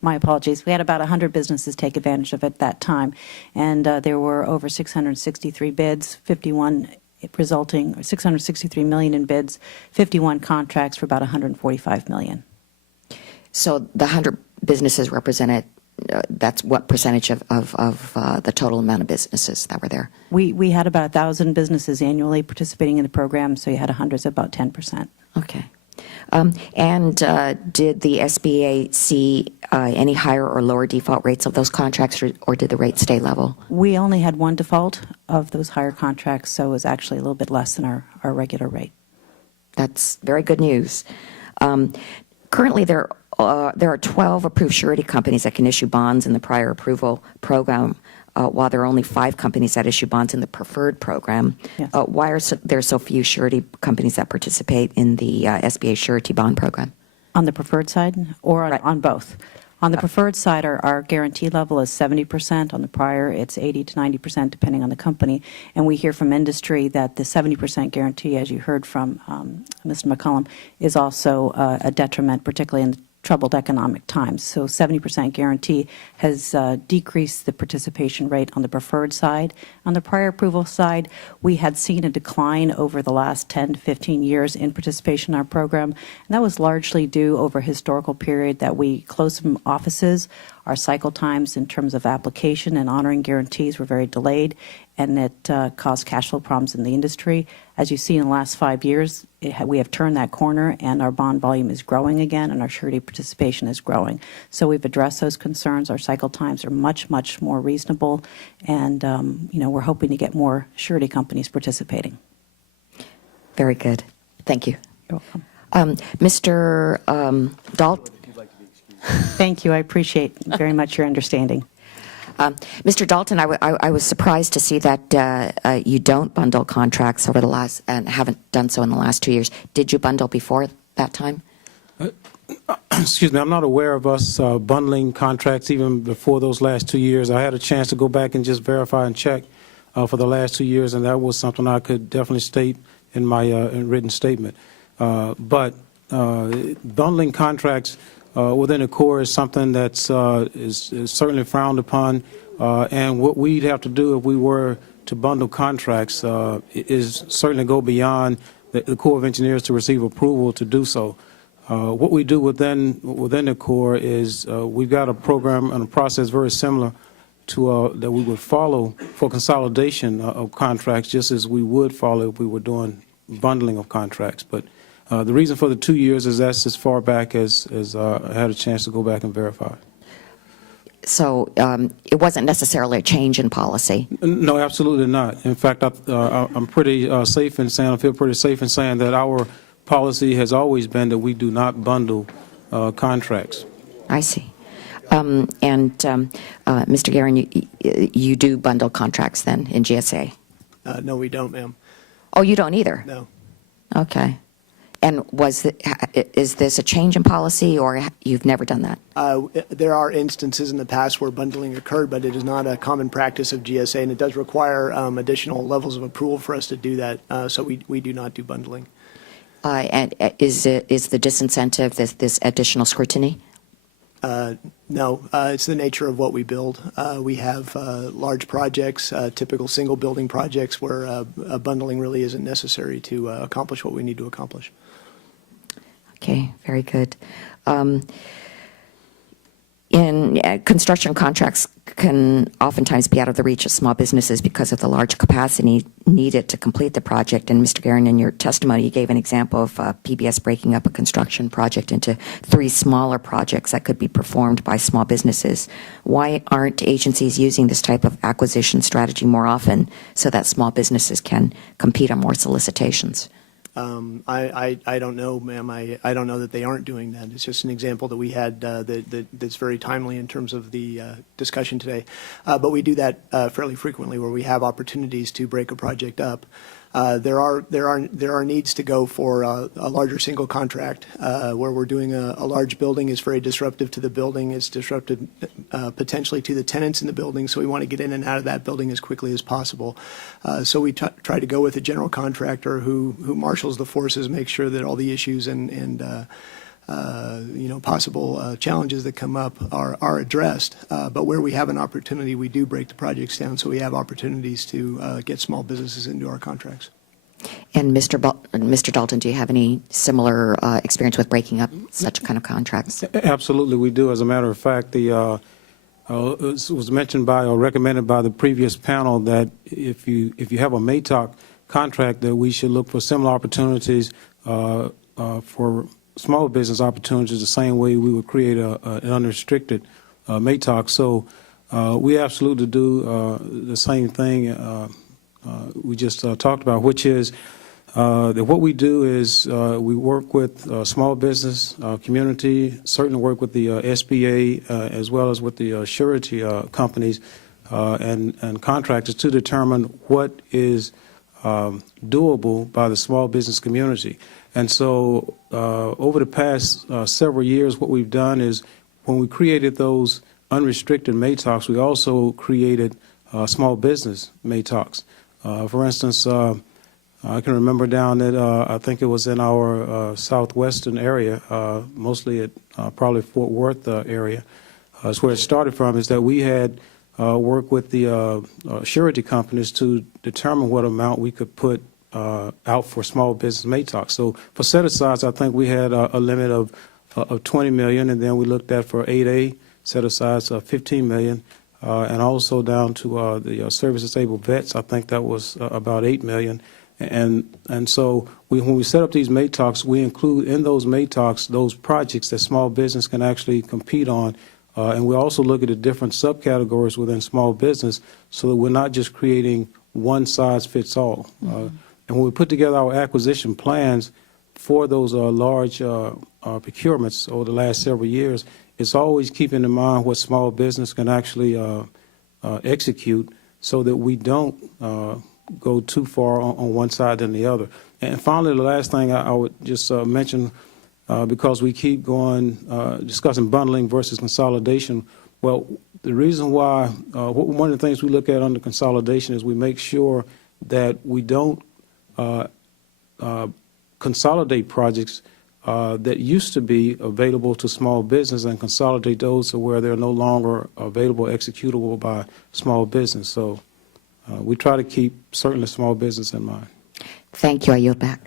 My apologies. We had about 100 businesses take advantage of it at that time, and there were over 663 bids, 51 resulting, 663 million in bids, 51 contracts for about 145 million. So the 100 businesses represented, that's what percentage of the total amount of businesses that were there? We had about 1,000 businesses annually participating in the program, so you had 100, so about 10%. Okay. And did the SBA see any higher or lower default rates of those contracts, or did the rate stay level? We only had one default of those higher contracts, so it was actually a little bit less than our regular rate. That's very good news. Currently, there are 12 approved surety companies that can issue bonds in the prior approval program, while there are only 5 companies that issue bonds in the preferred program. Yes. Why are there so few surety companies that participate in the SBA surety bond program? On the preferred side, or on both? On the preferred side, our guarantee level is 70%. On the prior, it's 80 to 90%, depending on the company. And we hear from industry that the 70% guarantee, as you heard from Mr. McCollum, is also a detriment, particularly in troubled economic times. So 70% guarantee has decreased the participation rate on the preferred side. On the prior approval side, we had seen a decline over the last 10 to 15 years in participation in our program. And that was largely due over a historical period that we closed some offices. Our cycle times in terms of application and honoring guarantees were very delayed, and it caused cash flow problems in the industry. As you see in the last 5 years, we have turned that corner, and our bond volume is growing again, and our surety participation is growing. So we've addressed those concerns. Our cycle times are much, much more reasonable, and we're hoping to get more surety companies participating. Very good. Thank you. You're welcome. Mr. Dalton. Thank you. I appreciate very much your understanding. Mr. Dalton, I was surprised to see that you don't bundle contracts over the last, and haven't done so in the last 2 years. Did you bundle before that time? Excuse me, I'm not aware of us bundling contracts even before those last 2 years. I had a chance to go back and just verify and check for the last 2 years, and that was something I could definitely state in my written statement. But bundling contracts within the Corps is something that's is certainly frowned upon, and what we'd have to do if we were to bundle contracts is certainly go beyond the Corps of Engineers to receive approval to do so. What we do within the Corps is we've got a program and a process very similar to that we would follow for consolidation of contracts, just as we would follow if we were doing bundling of contracts. But the reason for the 2 years is that's as far back as I had a chance to go back and verify. So it wasn't necessarily a change in policy? No, absolutely not. In fact, I'm pretty safe in saying, I feel pretty safe in saying that our policy has always been that we do not bundle contracts. I see. Mr. Guerin, you do bundle contracts then in GSA? No, we don't, ma'am. Oh, you don't either? No. Okay. And is this a change in policy, or you've never done that? There are instances in the past where bundling occurred, but it is not a common practice of GSA, and it does require additional levels of approval for us to do that, so we do not do bundling. And is the disincentive this additional scrutiny? No, it's the nature of what we build. We have large projects, typical single building projects where bundling really isn't necessary to accomplish what we need to accomplish. Okay, very good. Construction contracts can oftentimes be out of the reach of small businesses because of the large capacity needed to complete the project. And Mr. Guerin, in your testimony, you gave an example of PBS breaking up a construction project into 3 smaller projects that could be performed by small businesses. Why aren't agencies using this type of acquisition strategy more often so that small businesses can compete on more solicitations? I don't know, ma'am. I don't know that they aren't doing that. It's just an example that we had that's very timely in terms of the discussion today. But we do that fairly frequently where we have opportunities to break a project up. There are needs to go for a larger single contract where we're doing a large building. It's very disruptive to the building. It's disruptive potentially to the tenants in the building. So we want to get in and out of that building as quickly as possible. So we try to go with a general contractor who marshals the forces, makes sure that all the issues and possible challenges that come up are addressed. But where we have an opportunity, we do break the projects down, so we have opportunities to get small businesses into our contracts. And Mr. Dalton, do you have any similar experience with breaking up such kind of contracts? Absolutely, we do. As a matter of fact, it was mentioned by or recommended by the previous panel that if you have a MATOC contract, that we should look for similar opportunities for small business opportunities the same way we would create an unrestricted MATOC. So we absolutely do the same thing we just talked about, which is that what we do is we work with small business community, certainly work with the SBA as well as with the surety companies and contractors to determine what is doable by the small business community. And so over the past several years, what we've done is when we created those unrestricted MATOCs, we also created small business MATOCs. For instance, I can remember down at, I think it was in our southwestern area, mostly at probably Fort Worth area. That's where it started from, is that we had worked with the surety companies to determine what amount we could put out for small business MATOCs. So for set-asides, I think we had a limit of $20 million, and then we looked at for 8A set-asides of $15 million. And also down to the service-disabled vets, I think that was about $8 million. And so when we set up these MATOCs, we include in those MATOCs those projects that small business can actually compete on. And we also look at the different subcategories within small business so that we're not just creating one size fits all. And when we put together our acquisition plans for those large procurements over the last several years, it's always keeping in mind what small business can actually execute so that we don't go too far on one side than the other. And finally, the last thing I would just mention, because we keep going, discussing bundling versus consolidation. Well, the reason why, one of the things we look at under consolidation is we make sure that we don't consolidate projects that used to be available to small business and consolidate those to where they're no longer available, executable by small business. So we try to keep certainly small business in mind. Thank you. I yield back.